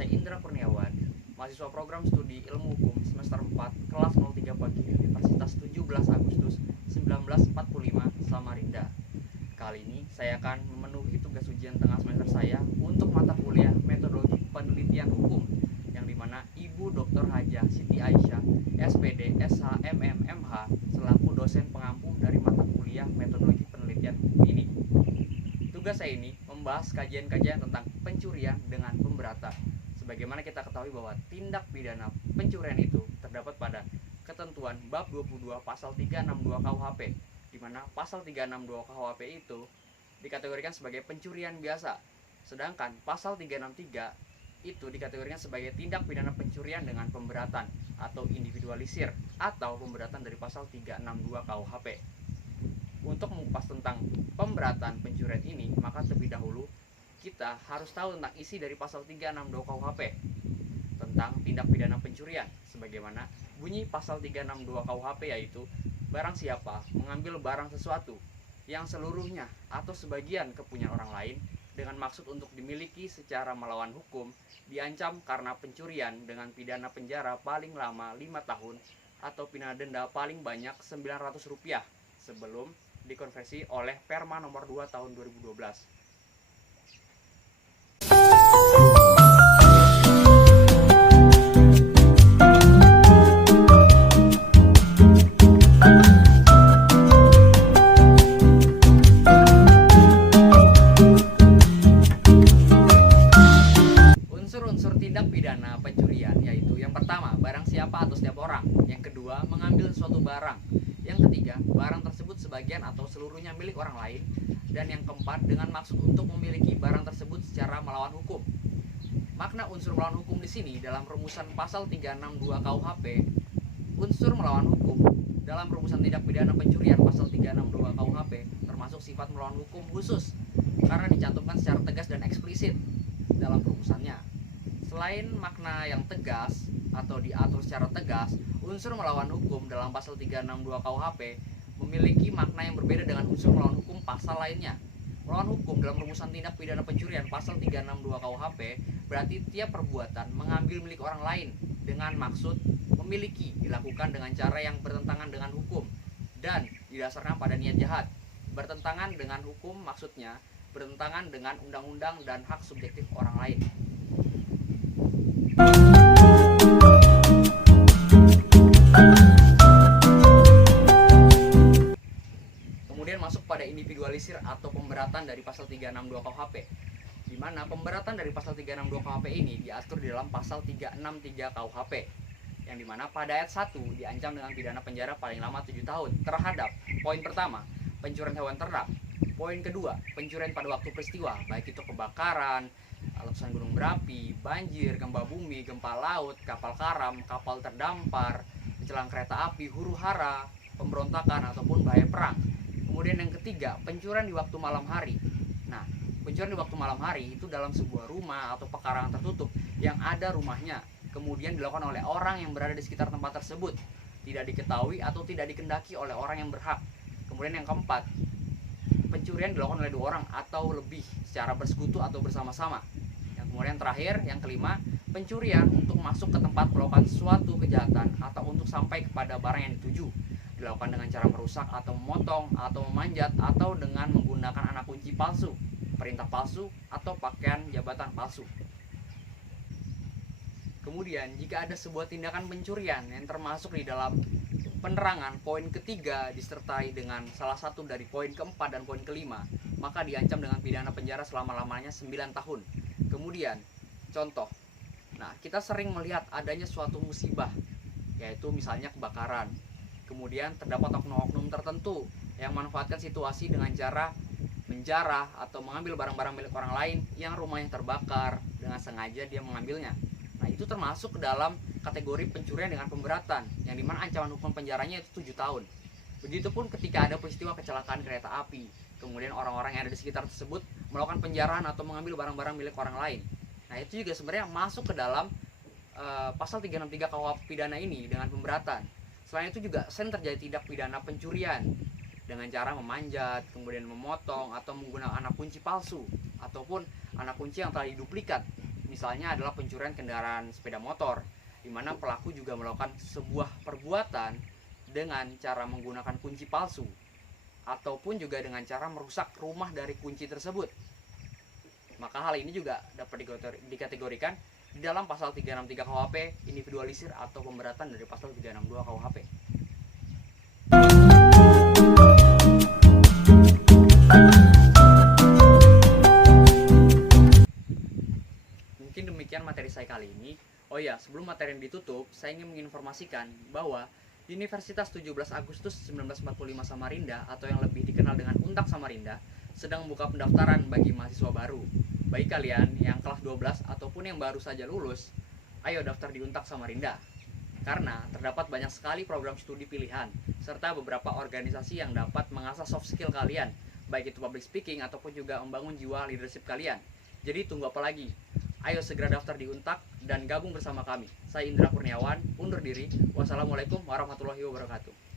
saya Indra Kurniawan, mahasiswa program studi Ilmu Hukum semester 4, kelas 03 Pagi, Universitas 17 Agustus 1945, Samarinda. Kali ini saya akan memenuhi tugas ujian tengah semester saya untuk mata kuliah Metodologi Penelitian Hukum, yang dimana Ibu Dr. Hajah Siti Aisyah, SPD, SH, MM, MH, selaku dosen pengampu dari mata kuliah Metodologi Penelitian Hukum ini. Tugas saya ini membahas kajian-kajian tentang pencurian dengan pemberatan. Sebagaimana kita ketahui bahwa tindak pidana pencurian itu terdapat pada ketentuan bab 22 pasal 362 KUHP, di mana pasal 362 KUHP itu dikategorikan sebagai pencurian biasa, sedangkan pasal 363 itu dikategorikan sebagai tindak pidana pencurian dengan pemberatan atau individualisir atau pemberatan dari pasal 362 KUHP. Untuk mengupas tentang pemberatan pencurian ini, maka terlebih dahulu kita harus tahu tentang isi dari pasal 362 KUHP tentang tindak pidana pencurian. Sebagaimana bunyi pasal 362 KUHP, yaitu barang siapa mengambil barang sesuatu yang seluruhnya atau sebagian kepunyaan orang lain dengan maksud untuk dimiliki secara melawan hukum, diancam karena pencurian dengan pidana penjara paling lama 5 tahun atau pidana denda paling banyak Rp900 sebelum dikonversi oleh Perma nomor 2 tahun 2012. Unsur-unsur tindak pidana pencurian yaitu yang pertama, barang siapa atau setiap orang. Yang kedua, mengambil suatu barang. Yang ketiga, barang tersebut sebagian atau seluruhnya milik orang lain. Dan yang keempat, dengan maksud untuk memiliki barang tersebut secara melawan hukum. Makna unsur melawan hukum di sini dalam rumusan pasal 362 KUHP, unsur melawan hukum dalam rumusan tindak pidana pencurian pasal 362 KUHP termasuk sifat melawan hukum khusus karena dicantumkan secara tegas dan eksplisit dalam rumusannya. Selain makna yang tegas atau diatur secara tegas, unsur melawan hukum dalam pasal 362 KUHP memiliki makna yang berbeda dengan unsur melawan hukum pasal lainnya. Melawan hukum dalam rumusan tindak pidana pencurian pasal 362 KUHP berarti tiap perbuatan mengambil milik orang lain dengan maksud memiliki dilakukan dengan cara yang bertentangan dengan hukum dan didasarkan pada niat jahat. Bertentangan dengan hukum maksudnya bertentangan dengan undang-undang dan hak subjektif orang lain. Kemudian masuk pada individualisir atau pemberatan dari pasal 362 KUHP, di mana pemberatan dari pasal 362 KUHP ini diatur di dalam pasal 363 KUHP, yang dimana pada ayat 1 diancam dengan pidana penjara paling lama 7 tahun terhadap poin pertama, pencurian hewan ternak. Poin kedua, pencurian pada waktu peristiwa, baik itu kebakaran, letusan gunung berapi, banjir, gempa bumi, gempa laut, kapal karam, kapal terdampar, kecelakaan kereta api, huru-hara, pemberontakan ataupun bahaya perang. Kemudian yang ketiga, pencurian di waktu malam hari. Nah, pencurian di waktu malam hari itu dalam sebuah rumah atau pekarangan tertutup yang ada rumahnya, kemudian dilakukan oleh orang yang berada di sekitar tempat tersebut, tidak diketahui atau tidak dikendaki oleh orang yang berhak. Kemudian yang keempat, pencurian dilakukan oleh 2 orang atau lebih secara bersekutu atau bersama-sama. Yang kemudian terakhir, yang kelima, pencurian untuk masuk ke tempat melakukan suatu kejahatan atau untuk sampai kepada barang yang dituju, dilakukan dengan cara merusak atau memotong atau memanjat atau dengan menggunakan anak kunci palsu, perintah palsu atau pakaian jabatan palsu. Kemudian jika ada sebuah tindakan pencurian yang termasuk di dalam penerangan poin ketiga disertai dengan salah satu dari poin keempat dan poin kelima, maka diancam dengan pidana penjara selama-lamanya 9 tahun. Kemudian contoh, nah kita sering melihat adanya suatu musibah, yaitu misalnya kebakaran. Kemudian terdapat oknum-oknum tertentu yang memanfaatkan situasi dengan cara menjarah atau mengambil barang-barang milik orang lain yang rumahnya terbakar dengan sengaja dia mengambilnya. Nah, itu termasuk ke dalam kategori pencurian dengan pemberatan, yang dimana ancaman hukuman penjaranya itu 7 tahun. Begitupun ketika ada peristiwa kecelakaan kereta api, kemudian orang-orang yang ada di sekitar tersebut melakukan penjarahan atau mengambil barang-barang milik orang lain. Nah, itu juga sebenarnya masuk ke dalam pasal 363 KUHP pidana ini dengan pemberatan. Selain itu juga sering terjadi tindak pidana pencurian dengan cara memanjat, kemudian memotong atau menggunakan anak kunci palsu ataupun anak kunci yang telah diduplikat. Misalnya adalah pencurian kendaraan sepeda motor, di mana pelaku juga melakukan sebuah perbuatan dengan cara menggunakan kunci palsu ataupun juga dengan cara merusak rumah dari kunci tersebut. Maka hal ini juga dapat dikategorikan di dalam pasal 363 KUHP individualisir atau pemberatan dari pasal 362 KUHP. Mungkin demikian materi saya kali ini. Oh ya, sebelum materi yang ditutup, saya ingin menginformasikan bahwa Universitas 17 Agustus 1945 Samarinda atau yang lebih dikenal dengan UNTAK Samarinda sedang membuka pendaftaran bagi mahasiswa baru. Bagi kalian yang kelas 12 ataupun yang baru saja lulus, ayo daftar di UNTAK Samarinda. Karena terdapat banyak sekali program studi pilihan serta beberapa organisasi yang dapat mengasah soft skill kalian, baik itu public speaking ataupun juga membangun jiwa leadership kalian. Jadi tunggu apa lagi? Ayo segera daftar di UNTAK dan gabung bersama kami. Saya Indra Kurniawan, undur diri. Wassalamualaikum warahmatullahi wabarakatuh.